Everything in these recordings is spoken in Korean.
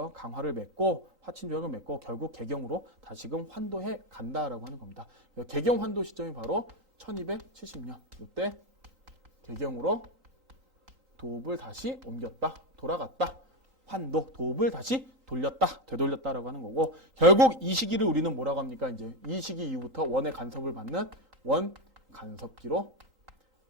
그죠? 강화를 맺고 화친 조약을 맺고 결국 개경으로 다시금 환도해 간다라고 하는 겁니다. 개경 환도 시점이 바로 1270년. 이때 개경으로 도읍을 다시 옮겼다, 돌아갔다. 환도, 도읍을 다시 돌렸다, 되돌렸다라고 하는 거고, 결국 이 시기를 우리는 뭐라고 합니까? 이제 이 시기 이후부터 원의 간섭을 받는 원 간섭기로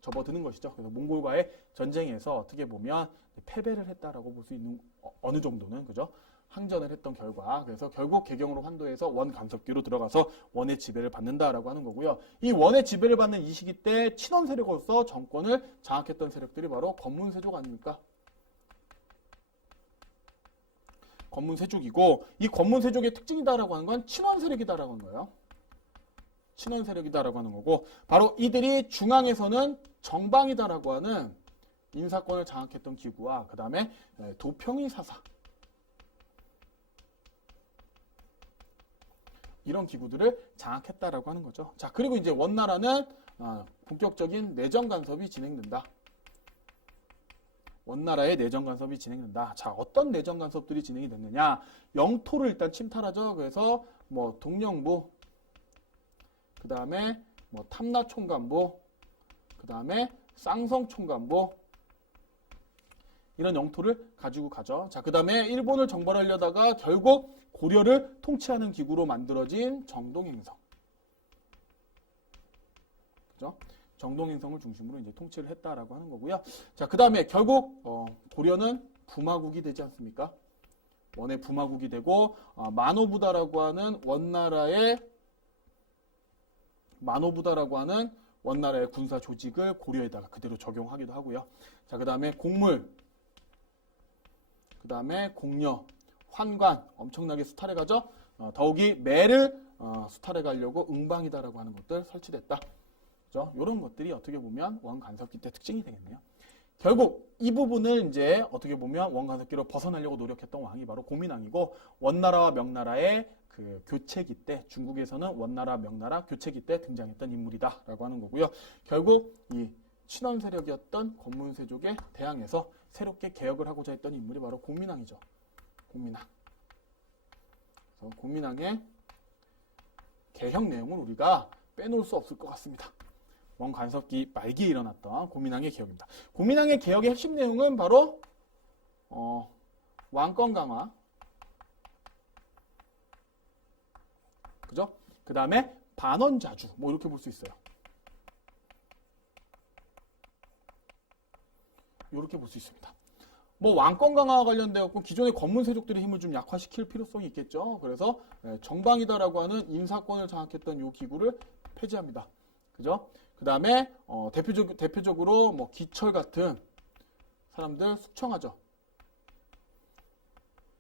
접어드는 것이죠. 그래서 몽골과의 전쟁에서 어떻게 보면 패배를 했다라고 볼 수 있는 어느 정도는 그죠? 항전을 했던 결과, 그래서 결국 개경으로 환도해서 원 간섭기로 들어가서 원의 지배를 받는다라고 하는 거고요. 이 원의 지배를 받는 이 시기 때 친원 세력으로서 정권을 장악했던 세력들이 바로 건문세족 아닙니까? 건문세족이고, 이 건문세족의 특징이다라고 하는 건 친원 세력이다라고 하는 거예요. 친원 세력이다라고 하는 거고, 바로 이들이 중앙에서는 정방이다라고 하는 인사권을 장악했던 기구와 그 다음에 도평이 사사, 이런 기구들을 장악했다라고 하는 거죠. 자, 그리고 이제 원나라는 본격적인 내정 간섭이 진행된다. 원나라의 내정 간섭이 진행된다. 자, 어떤 내정 간섭들이 진행이 됐느냐? 영토를 일단 침탈하죠. 그래서 뭐 동령부, 그 다음에 뭐 탐라총관부, 그 다음에 쌍성총관부, 이런 영토를 가지고 가죠. 자, 그 다음에 일본을 정벌하려다가 결국 고려를 통치하는 기구로 만들어진 정동행성. 그죠? 정동행성을 중심으로 이제 통치를 했다라고 하는 거고요. 자, 그 다음에 결국 고려는 부마국이 되지 않습니까? 원의 부마국이 되고 만호부다라고 하는 원나라의 군사 조직을 고려에다가 그대로 적용하기도 하고요. 자, 그 다음에 곡물, 그 다음에 공려, 환관 엄청나게 수탈해 가죠. 더욱이 매를 수탈해 가려고 응방이다라고 하는 것들 설치됐다. 그죠? 이런 것들이 어떻게 보면 원간섭기 때 특징이 되겠네요. 결국 이 부분을 이제 어떻게 보면 원간섭기로 벗어나려고 노력했던 왕이 바로 고민왕이고, 원나라와 명나라의 그 교체기 때, 중국에서는 원나라, 명나라 교체기 때 등장했던 인물이다라고 하는 거고요. 결국 이 친원 세력이었던 건문세족에 대항해서 새롭게 개혁을 하고자 했던 인물이 바로 고민왕이죠. 고민왕. 그래서 고민왕의 개혁 내용을 우리가 빼놓을 수 없을 것 같습니다. 원간섭기 말기에 일어났던 고민왕의 개혁입니다. 고민왕의 개혁의 핵심 내용은 바로 왕권 강화, 그죠? 그 다음에 반원자주, 뭐 이렇게 볼 수 있어요. 이렇게 볼 수 있습니다. 뭐 왕권 강화와 관련되었고 기존의 건문세족들의 힘을 좀 약화시킬 필요성이 있겠죠. 그래서 정방이다라고 하는 인사권을 장악했던 이 기구를 폐지합니다. 그죠? 그 다음에 대표적으로 뭐 기철 같은 사람들 숙청하죠.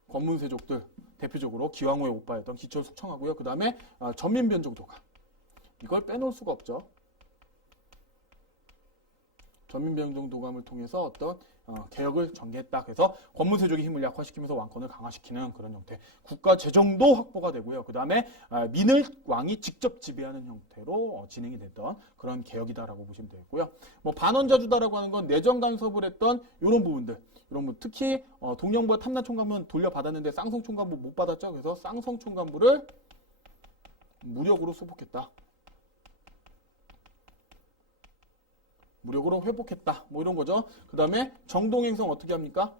건문세족들 대표적으로 기왕후의 오빠였던 기철 숙청하고요. 그 다음에 전민변정도감, 이걸 빼놓을 수가 없죠. 전민변정도감을 통해서 어떤 개혁을 전개했다. 그래서 건문세족의 힘을 약화시키면서 왕권을 강화시키는 그런 형태. 국가 재정도 확보가 되고요. 그 다음에 민을 왕이 직접 지배하는 형태로 진행이 됐던 그런 개혁이다라고 보시면 되겠고요. 뭐 반원자주다라고 하는 건 내정 간섭을 했던 이런 부분들. 이런 부 특히 동령부와 탐라총관부는 돌려받았는데 쌍성총관부 못 받았죠. 그래서 쌍성총관부를 무력으로 수복했다. 무력으로 회복했다. 뭐 이런 거죠. 그 다음에 정동행성 어떻게 합니까?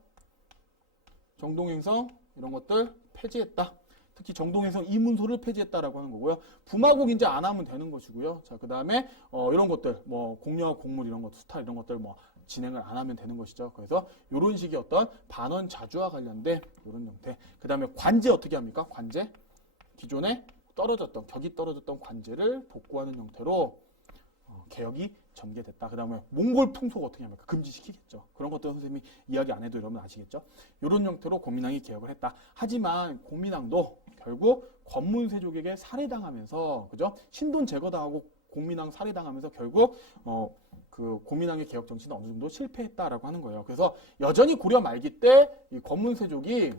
정동행성 이런 것들 폐지했다. 특히 정동행성 이문소를 폐지했다라고 하는 거고요. 부마국 이제 안 하면 되는 것이고요. 자, 그 다음에 이런 것들 뭐 공려와 곡물 이런 것, 수탈 이런 것들 뭐 진행을 안 하면 되는 것이죠. 그래서 이런 식의 어떤 반원 자주와 관련된 이런 형태. 그 다음에 관제 어떻게 합니까? 관제 기존에 격이 떨어졌던 관제를 복구하는 형태로 개혁이 전개됐다. 그 다음에 몽골 풍속 어떻게 합니까? 금지시키겠죠. 그런 것도 선생님이 이야기 안 해도 여러분 아시겠죠? 이런 형태로 고민왕이 개혁을 했다. 하지만 고민왕도 결국 건문세족에게 살해당하면서, 그죠? 신돈 제거당하고 고민왕 살해당하면서 결국 그 고민왕의 개혁 정치는 어느 정도 실패했다라고 하는 거예요. 그래서 여전히 고려 말기 때 이 건문세족이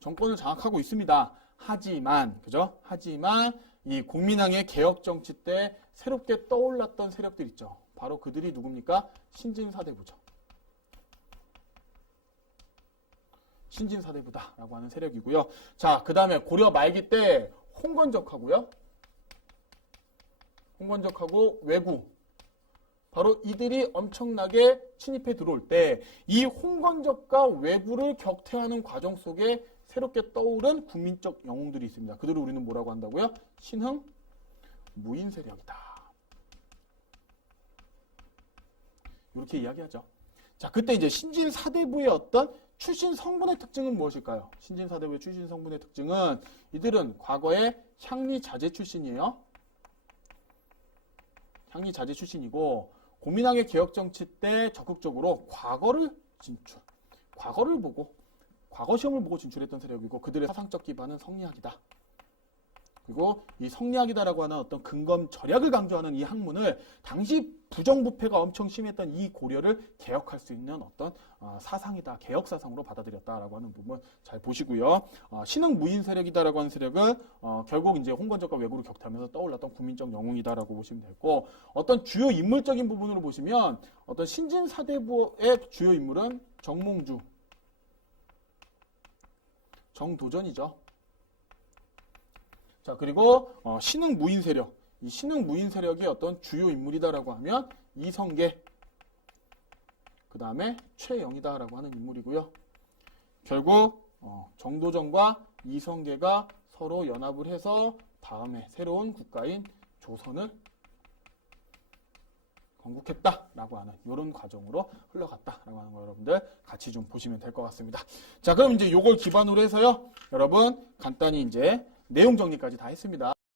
정권을 장악하고 있습니다. 하지만, 그죠? 하지만 이 고민왕의 개혁 정치 때 새롭게 떠올랐던 세력들 있죠. 바로 그들이 누굽니까? 신진사대부죠. 신진사대부다라고 하는 세력이고요. 자, 그 다음에 고려 말기 때 홍건적하고요. 홍건적하고 왜구. 바로 이들이 엄청나게 침입해 들어올 때 이 홍건적과 왜구를 격퇴하는 과정 속에 새롭게 떠오른 국민적 영웅들이 있습니다. 그들을 우리는 뭐라고 한다고요? 신흥 무인 세력이다. 이렇게 이야기하죠. 자, 그때 이제 신진사대부의 어떤 출신 성분의 특징은 무엇일까요? 신진사대부의 출신 성분의 특징은 이들은 과거에 향리자제 출신이에요. 향리자제 출신이고 고민왕의 개혁정치 때 적극적으로 과거를 진출, 과거를 보고 과거 시험을 보고 진출했던 세력이고 그들의 사상적 기반은 성리학이다. 그리고 이 성리학이다라고 하는 어떤 근검 절약을 강조하는 이 학문을 당시 부정부패가 엄청 심했던 이 고려를 개혁할 수 있는 어떤 사상이다, 개혁 사상으로 받아들였다라고 하는 부분 잘 보시고요. 신흥 무인 세력이다라고 하는 세력은 결국 이제 홍건적과 왜구를 격퇴하면서 떠올랐던 국민적 영웅이다라고 보시면 되고 어떤 주요 인물적인 부분으로 보시면 어떤 신진사대부의 주요 인물은 정몽주, 정도전이죠. 자, 그리고 신흥 무인 세력. 이 신흥 무인 세력의 어떤 주요 인물이다라고 하면 이성계, 그 다음에 최영이다라고 하는 인물이고요. 결국 정도전과 이성계가 서로 연합을 해서 다음에 새로운 국가인 조선을 건국했다라고 하는 이런 과정으로 흘러갔다라고 하는 거 여러분들 같이 좀 보시면 될 것 같습니다. 자, 그럼 이제 요걸 기반으로 해서요, 여러분 간단히 이제 내용 정리까지 다 했습니다.